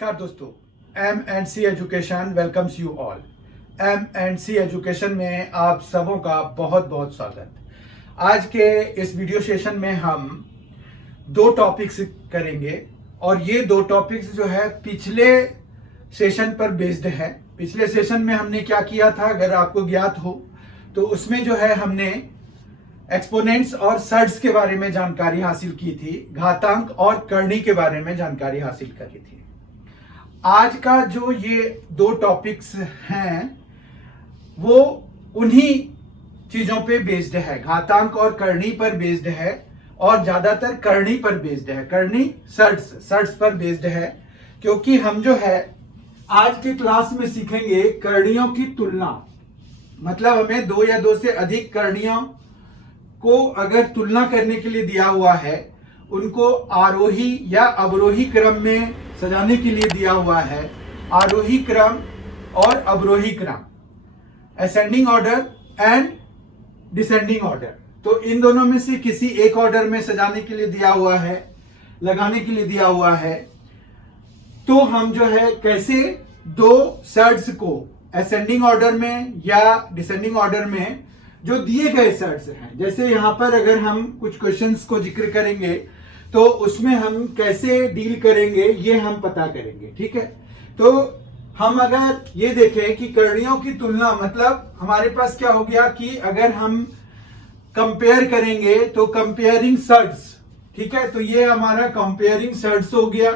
नमस्कार दोस्तों, M&C education welcomes you all. M&C education में आप सबों का बहुत बहुत स्वागत। आज के इस वीडियो सेशन में हम दो टॉपिक्स करेंगे और ये दो टॉपिक्स जो है पिछले सेशन पर बेस्ड है। पिछले सेशन में हमने क्या किया था, अगर आपको ज्ञात हो तो उसमें जो है हमने एक्सपोनेंट्स और सर्ड्स के बारे में जानकारी हासिल की थी, घातांक और करनी के बारे में जानकारी हासिल करी थी। आज का जो ये दो टॉपिक्स हैं वो उन्हीं चीजों पे बेस्ड है, घातांक और करनी पर बेस्ड है और ज्यादातर करनी पर बेस्ड है, करनी सर्ड्स पर बेस्ड है, क्योंकि हम जो है आज के क्लास में सीखेंगे करणियों की तुलना। मतलब हमें दो या दो से अधिक करणियों को अगर तुलना करने के लिए दिया हुआ है, उनको आरोही या अवरोही क्रम में सजाने के लिए दिया हुआ है। आरोही क्रम और अवरोही क्रम, ascending order and descending order. तो इन दोनों में से किसी एक ऑर्डर में सजाने के लिए दिया हुआ है, लगाने के लिए दिया हुआ है। तो हम जो है कैसे दो सर्ड्स को असेंडिंग ऑर्डर में या डिसेंडिंग ऑर्डर में जो दिए गए सर्ड्स हैं, जैसे यहां पर अगर हम कुछ क्वेश्चंस को जिक्र करेंगे तो उसमें हम कैसे डील करेंगे ये हम पता करेंगे। ठीक है, तो हम अगर ये देखें कि करणियों की तुलना, मतलब हमारे पास क्या हो गया कि अगर हम कंपेयर करेंगे तो कंपेयरिंग सर्ड्स, ठीक है, तो ये हमारा कंपेयरिंग सर्ड्स हो गया।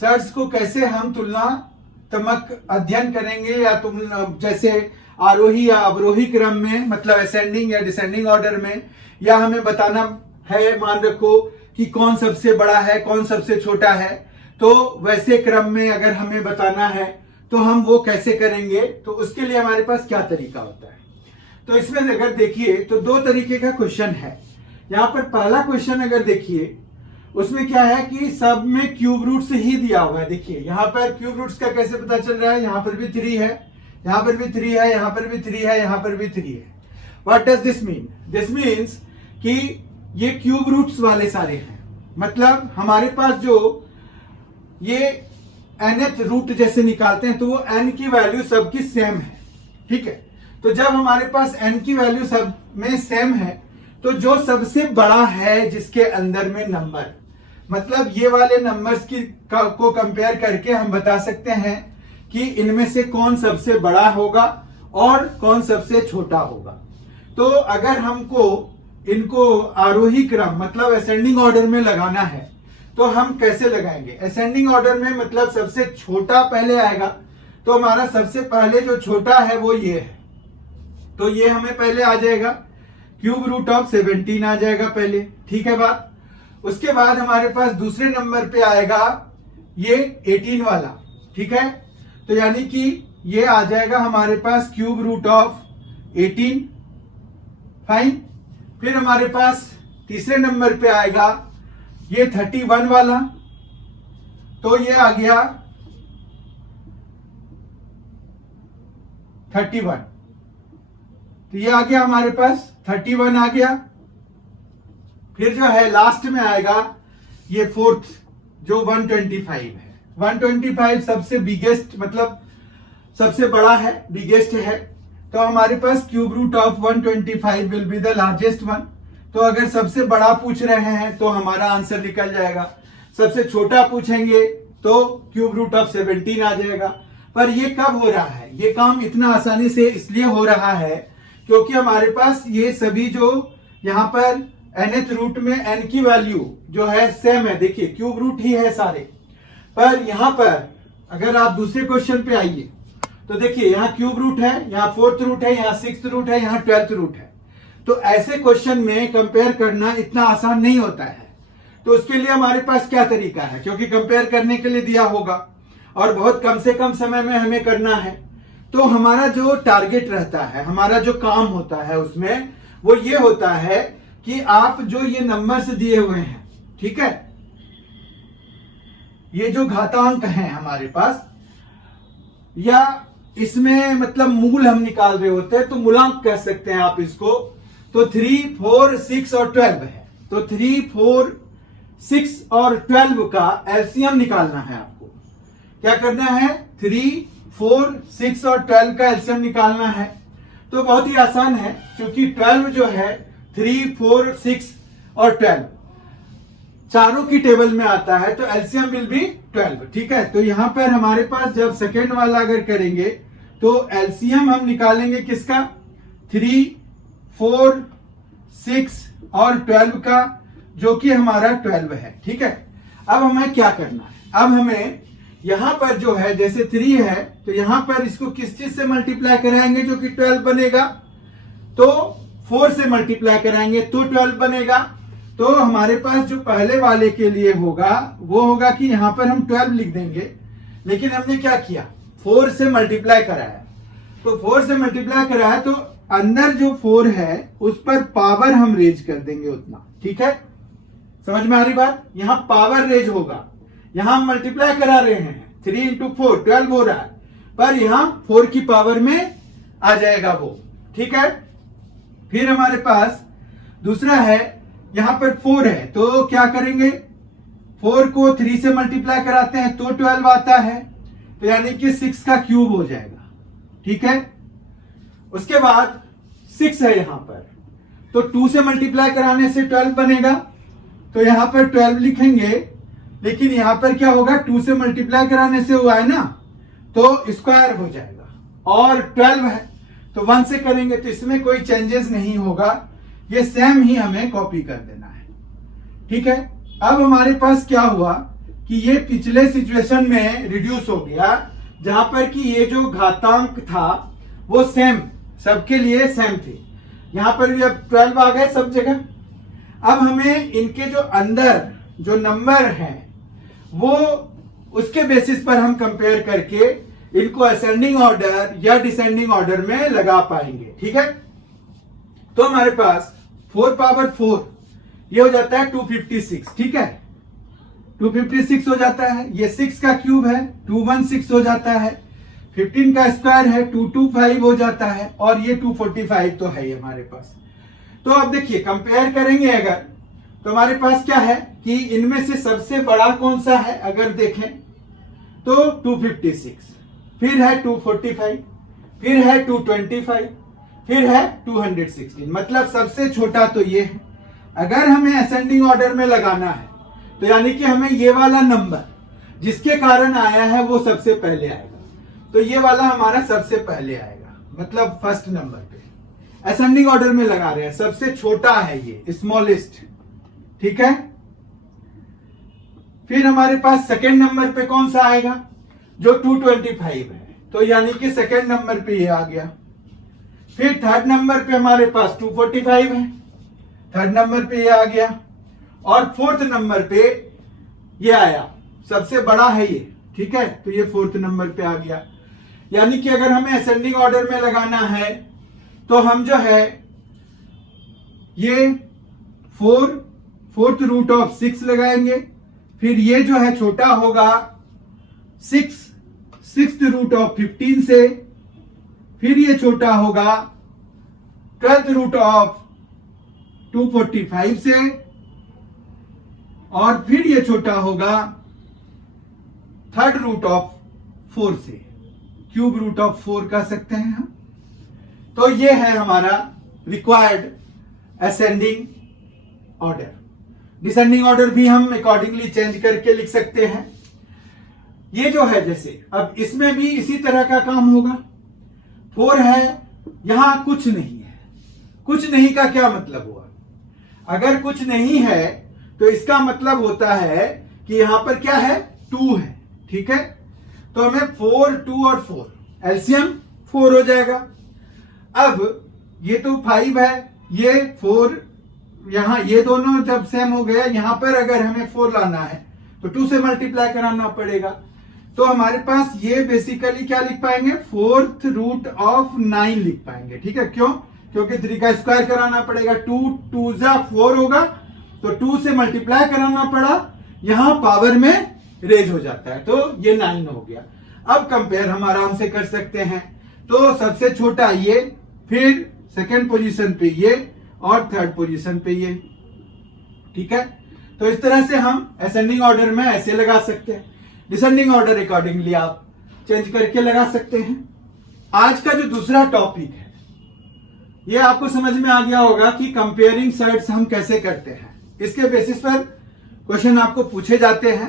सर्ड्स को कैसे हम तुलनात्मक अध्ययन करेंगे या तुम जैसे आरोही या अवरोही क्रम में, मतलब असेंडिंग या डिसेंडिंग ऑर्डर में, या हमें बताना है, मान रखो कि कौन सबसे बड़ा है कौन सबसे छोटा है, तो वैसे क्रम में अगर हमें बताना है तो हम वो कैसे करेंगे। तो उसके लिए हमारे पास क्या तरीका होता है, तो इसमें अगर देखिए तो दो तरीके का क्वेश्चन है। यहां पर पहला क्वेश्चन अगर देखिए उसमें क्या है कि सब में क्यूब रूट्स ही दिया हुआ है। देखिए यहां पर क्यूब रूट्स का कैसे पता चल रहा है, यहां पर भी 3 है, यहां पर भी 3 है, यहां पर भी 3 है, यहां पर भी 3 है। What does this mean? This means कि ये क्यूब रूट्स वाले सारे हैं, मतलब हमारे पास जो ये nth रूट जैसे निकालते हैं तो वो n की वैल्यू सबकी सेम है। ठीक है, तो जब हमारे पास n की वैल्यू सब में सेम है तो जो सबसे बड़ा है जिसके अंदर में नंबर, मतलब ये वाले नंबर्स को कंपेयर करके हम बता सकते हैं कि इनमें से कौन सबसे बड़ा होगा और कौन सबसे छोटा होगा। तो अगर हमको इनको आरोही क्रम मतलब असेंडिंग ऑर्डर में लगाना है तो हम कैसे लगाएंगे? असेंडिंग ऑर्डर में मतलब सबसे छोटा पहले आएगा, तो हमारा सबसे पहले जो छोटा है वो ये है, तो ये हमें पहले आ जाएगा, क्यूब रूट ऑफ 17 आ जाएगा पहले। ठीक है बात। उसके बाद हमारे पास दूसरे नंबर पे आएगा ये 18 वाला। ठीक है, तो यानी कि ये आ जाएगा हमारे पास क्यूब रूट ऑफ 18। फाइन। फिर हमारे पास तीसरे नंबर पे आएगा ये 31 वाला, तो ये आ गया 31, तो ये आ गया हमारे पास 31 आ गया। फिर जो है लास्ट में आएगा ये फोर्थ जो 125 है। 125 सबसे बिगेस्ट, मतलब सबसे बड़ा है, बिगेस्ट है, तो हमारे पास cube root of 125 will be the largest one. तो अगर सबसे बड़ा पूछ रहे हैं तो हमारा आंसर निकल जाएगा, सबसे छोटा पूछेंगे तो क्यूब रूट ऑफ 17 आ जाएगा। पर ये कब हो रहा है? ये काम इतना आसानी से इसलिए हो रहा है क्योंकि हमारे पास ये सभी जो यहाँ पर nth रूट में n की वैल्यू जो है सेम है। देखिए क्यूब रूट ही है सारे, पर यहाँ पर अगर आप दूसरे क्वेश्चन पे आइए तो देखिए यहाँ क्यूब रूट है, यहाँ 4th रूट है, यहाँ 6th रूट है, यहाँ 12th रूट है। तो ऐसे क्वेश्चन में कंपेयर करना इतना आसान नहीं होता है। तो उसके लिए हमारे पास क्या तरीका है, क्योंकि कंपेयर करने के लिए दिया होगा और बहुत कम से कम समय में हमें करना है, तो हमारा जो टारगेट रहता है, हमारा जो काम होता है उसमें वो ये होता है कि आप जो ये नंबर्स दिए हुए हैं, ठीक है, ये जो घातांक हैं हमारे पास, या इसमें मतलब मूल हम निकाल रहे होते हैं तो मूलांक कह सकते हैं आप इसको। तो 3, 4, 6 और 12 है, तो 3, 4, 6 और 12 का एलसीएम निकालना है आपको। क्या करना है? 3, 4, 6 और 12 का एलसीएम निकालना है। तो बहुत ही आसान है, क्योंकि 12 जो है 3, 4, 6 और 12 चारों की टेबल में आता है, तो एलसीएम विल बी 12। ठीक है, तो यहां पर हमारे पास जब सेकेंड वाला अगर करेंगे तो एलसीएम हम निकालेंगे किसका? 3, 4, 6 और 12 का, जो कि हमारा 12 है। ठीक है, अब हमें क्या करना है? अब हमें यहां पर जो है, जैसे 3 है तो यहां पर इसको किस चीज से मल्टीप्लाई कराएंगे जो कि 12 बनेगा? तो 4 से मल्टीप्लाई कराएंगे तो 12 बनेगा। तो हमारे पास जो पहले वाले के लिए होगा वो होगा कि यहां पर हम 12 लिख देंगे, लेकिन हमने क्या किया? 4 से मल्टीप्लाई कराया। तो 4 से मल्टीप्लाई कराया तो अंदर जो 4 है उस पर पावर हम रेज कर देंगे उतना। ठीक है, समझ में आ रही बात? यहां पावर रेज होगा, यहां हम मल्टीप्लाई करा रहे हैं, 3 इंटू 4 12 हो रहा है, पर यहां 4 की पावर में आ जाएगा वो। ठीक है, फिर हमारे पास दूसरा है, यहां पर 4 है तो क्या करेंगे? 4 को 3 से मल्टीप्लाई कराते हैं तो 12 आता है, तो यानी कि 6 का क्यूब हो जाएगा। ठीक है, उसके बाद 6 है यहां पर, तो 2 से मल्टीप्लाई कराने से 12 बनेगा, तो यहां पर 12 लिखेंगे, लेकिन यहां पर क्या होगा? 2 से मल्टीप्लाई कराने से हुआ है ना, तो स्क्वायर हो जाएगा। और 12 है तो 1 से करेंगे, तो इसमें कोई चेंजेस नहीं होगा, ये सेम ही हमें कॉपी कर देना है। ठीक है, अब हमारे पास क्या हुआ कि ये पिछले सिचुएशन में रिड्यूस हो गया, जहां पर कि ये जो घातांक था वो सेम, सबके लिए सेम थे। यहां पर भी अब 12 आ गए सब जगह। अब हमें इनके जो अंदर जो नंबर है वो उसके बेसिस पर हम कंपेयर करके इनको असेंडिंग ऑर्डर या डिसेंडिंग ऑर्डर में लगा पाएंगे। ठीक है, तो हमारे पास 4 पावर 4 ये हो जाता है 256। ठीक है, 256 हो जाता है, ये 6 का क्यूब है 216 हो जाता है, 15 का स्क्वायर है 225 हो जाता है, और ये 245 तो है ही हमारे पास। तो अब देखिए कंपेयर करेंगे अगर, तो हमारे पास क्या है कि इनमें से सबसे बड़ा कौन सा है? अगर देखें तो 256, फिर है 245, फिर है 225, फिर है 216, मतलब सबसे छोटा तो ये है। अगर हमें असेंडिंग ऑर्डर में लगाना है तो यानी कि हमें ये वाला नंबर जिसके कारण आया है वो सबसे पहले आएगा, तो ये वाला हमारा सबसे पहले आएगा, मतलब फर्स्ट नंबर पे असेंडिंग ऑर्डर में लगा रहे हैं, सबसे छोटा है ये, स्मॉलेस्ट। ठीक है, फिर हमारे पास सेकेंड नंबर पे कौन सा आएगा? जो 225 है, तो यानी कि सेकेंड नंबर पे ये आ गया। फिर थर्ड नंबर पे हमारे पास 245 है, थर्ड नंबर पे ये आ गया, और फोर्थ नंबर पे ये आया, सबसे बड़ा है ये। ठीक है, तो ये फोर्थ नंबर पे आ गया। यानी कि अगर हमें असेंडिंग ऑर्डर में लगाना है तो हम जो है ये 4th रूट ऑफ 6 लगाएंगे, फिर ये जो है छोटा होगा 6th रूट ऑफ 15 से, फिर ये छोटा होगा 12th रूट ऑफ 245 से, और फिर ये छोटा होगा 3rd रूट ऑफ 4 से, क्यूब रूट ऑफ 4 कह सकते हैं हम। तो ये है हमारा required ascending order. Descending order भी हम अकॉर्डिंगली चेंज करके लिख सकते हैं। ये जो है जैसे अब इसमें भी इसी तरह का काम होगा। 4 है, यहां कुछ नहीं है। कुछ नहीं का क्या मतलब हुआ? अगर कुछ नहीं है तो इसका मतलब होता है कि यहां पर क्या है? 2 है। ठीक है, तो हमें 4, 2 और 4 एलसीएम 4 हो जाएगा। अब ये तो 5 है, ये 4, यहां ये दोनों जब सेम हो गया, यहां पर अगर हमें 4 लाना है तो 2 से मल्टीप्लाई कराना पड़ेगा। तो हमारे पास ये बेसिकली क्या लिख पाएंगे? 4th रूट ऑफ 9 लिख पाएंगे। ठीक है, क्यों? क्योंकि 3 का स्क्वायर कराना पड़ेगा, 2 2 4 होगा, तो 2 से मल्टीप्लाई कराना पड़ा, यहां पावर में रेज हो जाता है, तो ये 9 हो गया। अब कंपेयर हम आराम से कर सकते हैं। तो सबसे छोटा ये, फिर सेकेंड पोजीशन पे ये, और थर्ड पोजीशन पे ये। ठीक है, तो इस तरह से हम असेंडिंग ऑर्डर में ऐसे लगा सकते हैं, डिसेंडिंग ऑर्डर अकॉर्डिंगली आप चेंज करके लगा सकते हैं। आज का जो दूसरा टॉपिक है, ये आपको समझ में आ गया होगा कि कंपेयरिंग सेट्स हम कैसे करते हैं। इसके बेसिस पर क्वेश्चन आपको पूछे जाते हैं,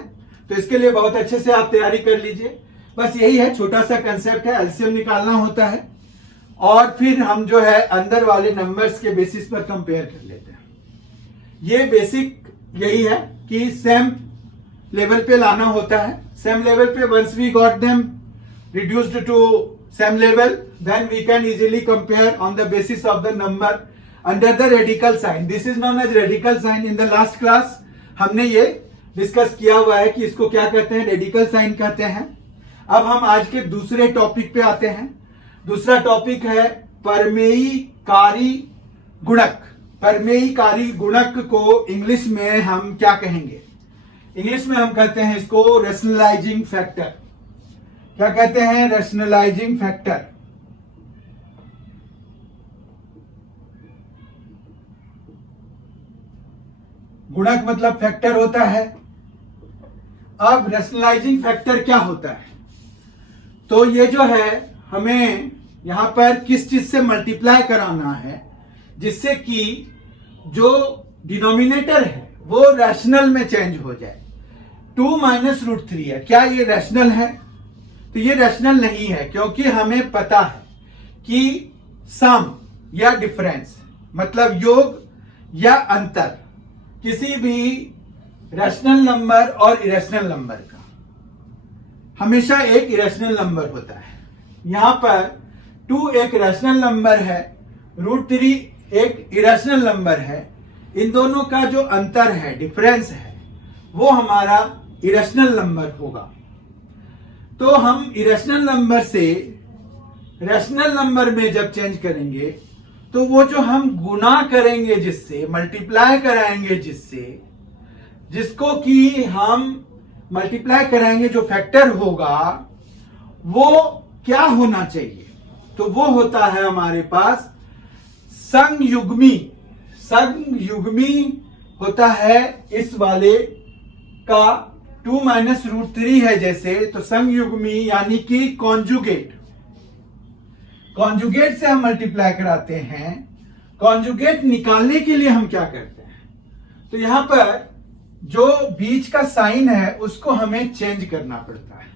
तो इसके लिए बहुत अच्छे से आप तैयारी कर लीजिए। बस यही है, छोटा सा कंसेप्ट है, एलसीएम निकालना होता है और फिर हम जो है अंदर वाले नंबर्स के बेसिस पर कंपेयर कर लेते हैं। ये बेसिक यही है कि सेम लेवल पे लाना होता है। सेम लेवल पे once we got them reduced to same level, then we can easily compare on the basis of the number under the radical sign. This is known as radical sign. In the last class हमने ये discuss किया हुआ है कि इसको क्या कहते हैं, रेडिकल साइन कहते हैं। अब हम आज के दूसरे टॉपिक पे आते हैं। दूसरा टॉपिक है परमेयीकारी गुणक। परमेयीकारी गुणक को इंग्लिश में हम क्या कहेंगे? इंग्लिश में हम कहते हैं इसको रेशनलाइजिंग फैक्टर। क्या कहते हैं? Rationalising factor. गुणक मतलब फैक्टर होता है। अब रेशनलाइजिंग फैक्टर क्या होता है? तो ये जो है हमें यहां पर किस चीज से मल्टीप्लाई कराना है जिससे कि जो डिनोमिनेटर है वो रैशनल में चेंज हो जाए। 2 माइनस रूट 3 है, क्या ये रैशनल है? तो ये रैशनल नहीं है, क्योंकि हमें पता है कि सम या डिफरेंस मतलब योग या अंतर किसी भी रैशनल नंबर और इरेशनल नंबर का हमेशा एक इरेशनल नंबर होता है। यहां पर 2 एक रैशनल नंबर है, रूट 3 एक इरेशनल नंबर है। इन दोनों का जो अंतर है, डिफरेंस है, वो हमारा इरेशनल नंबर होगा। तो हम इरेशनल नंबर से रैशनल नंबर में जब चेंज करेंगे तो वो जो हम गुना करेंगे, जिससे मल्टीप्लाई कराएंगे, जिसको कि हम मल्टीप्लाई कराएंगे, जो फैक्टर होगा वो क्या होना चाहिए? तो वो होता है हमारे पास संयुग्मी। संयुग्मी होता है इस वाले का 2 माइनस रूट 3 है जैसे, तो संयुग्मी यानी कि कॉन्जुगेट। कॉन्जुगेट से हम मल्टीप्लाई कराते हैं। कॉन्जुगेट निकालने के लिए हम क्या करते हैं? तो यहां पर जो बीच का साइन है उसको हमें चेंज करना पड़ता है,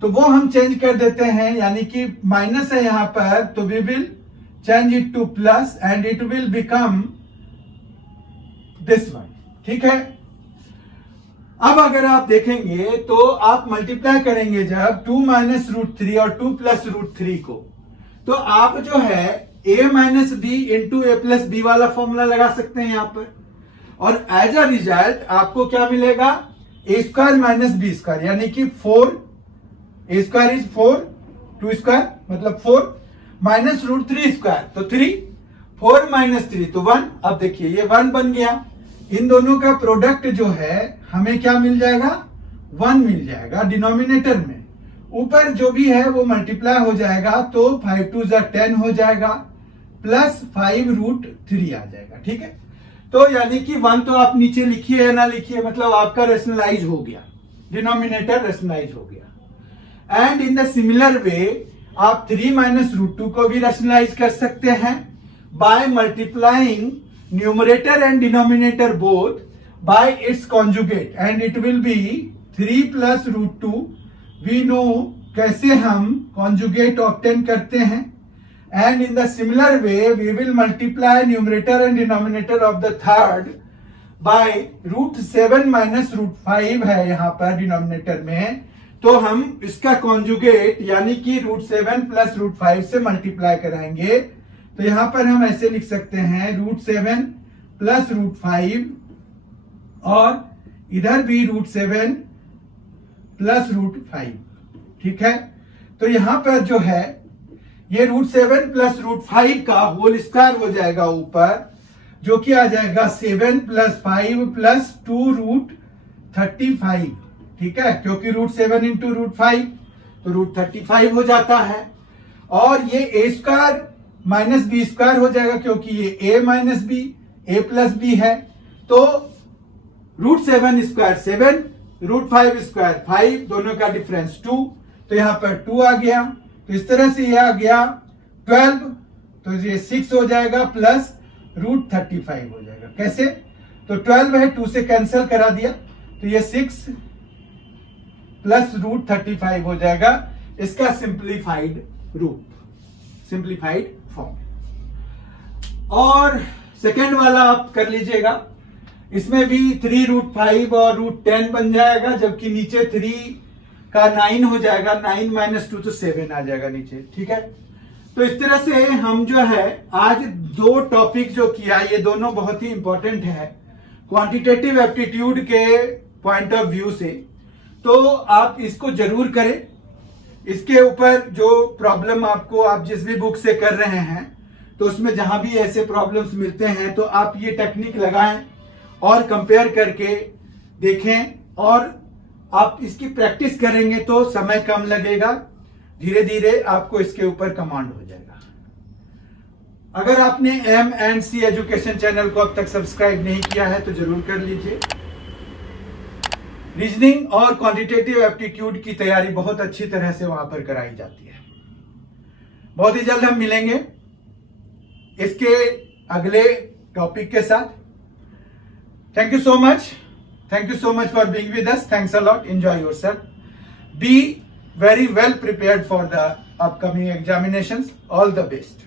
तो वो हम चेंज कर देते हैं। यानी कि माइनस है यहां पर, तो we will change it to plus and it will become this one. ठीक है। अब अगर आप देखेंगे तो आप मल्टीप्लाई करेंगे जब 2 माइनस रूट 3 और 2 प्लस रूट 3 को, तो आप जो है a minus b into a plus b वाला फॉर्मूला लगा सकते हैं यहां पर, और एज अ रिजल्ट आपको क्या मिलेगा? ए स्क्वायर माइनस बी स्क्वायर, यानी कि 4 ए स्क्वायर इज 4, 2 स्क्वायर मतलब 4 माइनस रूट 3 स्क्वायर, तो 3, 4 माइनस 3 तो 1। अब देखिए ये 1 बन गया। इन दोनों का प्रोडक्ट जो है हमें क्या मिल जाएगा? 1 मिल जाएगा डिनोमिनेटर में। ऊपर जो भी है वो मल्टीप्लाई हो जाएगा, तो 5 2 10 हो जाएगा, प्लस 5 रूट 3 आ जाएगा। ठीक है। तो यानी कि 1 तो आप नीचे लिखिए या ना लिखिए, मतलब आपका रेशनलाइज हो गया, डिनोमिनेटर रेशनलाइज हो गया। And in the similar way आप 3 माइनस रूट 2 को भी रेशनलाइज कर सकते हैं by multiplying numerator and denominator both by its conjugate and it will be 3 plus root 2. We know कैसे हम conjugate obtain करते हैं। and in the similar way we will multiply numerator and denominator of the third by root 7 minus root 5 है यहाँ पर denominator में, तो हम इसका conjugate यानी कि root 7 plus root 5 से मल्टीप्लाई कराएंगे। तो यहाँ पर हम ऐसे लिख सकते हैं root 7 plus root 5 और इधर भी रूट 7 प्लस रूट 5। ठीक है। तो यहां पर जो है ये रूट 7 प्लस रूट 5 का होल स्क्वायर हो जाएगा ऊपर, जो कि आ जाएगा 7 प्लस 5 प्लस 2 रूट 35। ठीक है, क्योंकि रूट 7 इंटू रूट 5 तो रूट 35 हो जाता है। और ये ए स्क्वायर माइनस बी स्क्वायर हो जाएगा, क्योंकि ये ए माइनस बी ए प्लस बी है। तो √7 स्क्वायर 7, √5 स्क्वायर 5, दोनों का डिफरेंस 2, तो यहां पर 2 आ गया। तो इस तरह से यह आ गया 12, तो ये 6 हो जाएगा प्लस √35 हो जाएगा। कैसे? तो 12 है 2 से कैंसिल करा दिया, तो ये 6 प्लस √35 हो जाएगा, इसका सिंप्लीफाइड रूप, सिंप्लीफाइड फॉर्म। और सेकेंड वाला आप कर लीजिएगा, इसमें भी 3√5 और √10 बन जाएगा, जबकि नीचे 3 का 9 हो जाएगा, 9 - 2 तो 7 आ जाएगा नीचे। ठीक है, तो इस तरह से हम जो है आज 2 टॉपिक जो किया, ये दोनों बहुत ही इंपॉर्टेंट है क्वांटिटेटिव एप्टीट्यूड के पॉइंट ऑफ व्यू से। तो आप इसको जरूर करें। इसके ऊपर जो प्रॉब्लम आपको, आप जिस भी बुक से कर रहे हैं, तो उसमें जहां भी ऐसे प्रॉब्लम्स मिलते हैं तो आप ये टेक्निक लगाएं और कंपेयर करके देखें, और आप इसकी प्रैक्टिस करेंगे तो समय कम लगेगा, धीरे धीरे आपको इसके ऊपर कमांड हो जाएगा। अगर आपने M&C एजुकेशन चैनल को अब तक सब्सक्राइब नहीं किया है तो जरूर कर लीजिए। रीजनिंग और क्वांटिटेटिव एप्टीट्यूड की तैयारी बहुत अच्छी तरह से वहां पर कराई जाती है। बहुत ही जल्द हम मिलेंगे इसके अगले टॉपिक के साथ। Thank you so much, thank you so much for being with us. Thanks a lot, enjoy yourself, be very well prepared for the upcoming examinations. All the best.